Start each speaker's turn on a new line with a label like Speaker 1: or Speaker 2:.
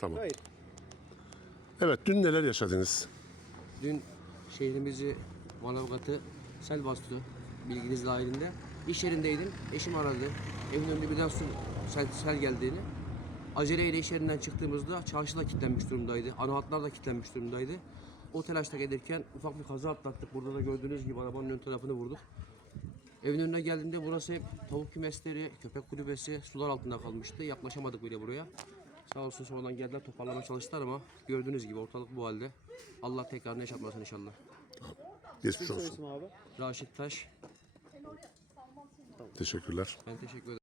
Speaker 1: Tamam.
Speaker 2: Hayır.
Speaker 1: Evet dün neler yaşadınız?
Speaker 3: Dün şehrimizi Manavgat'ı sel bastı bilginiz dahilinde. İş yerindeydim. Eşim aradı. Evin önünde birden su sel, sel geldiğini. Aceleyle iş yerinden çıktığımızda çarşı da kilitlenmiş durumdaydı. Ana hatlar da kilitlenmiş durumdaydı. O telaşta gelirken ufak bir kaza atlattık. Burada da gördüğünüz gibi arabanın ön tarafını vurduk. Evin önüne geldiğimde burası hep tavuk kümesleri, köpek kulübesi sular altında kalmıştı. Yaklaşamadık bile buraya. Sağ olsun sonradan geldiler toparlamaya çalıştılar ama gördüğünüz gibi ortalık bu halde. Allah tekrar ne yaşatmasın inşallah.
Speaker 1: Geçmiş olsun.
Speaker 2: Abi.
Speaker 3: Raşit Taş,
Speaker 1: Teşekkürler.
Speaker 3: ben teşekkür ederim.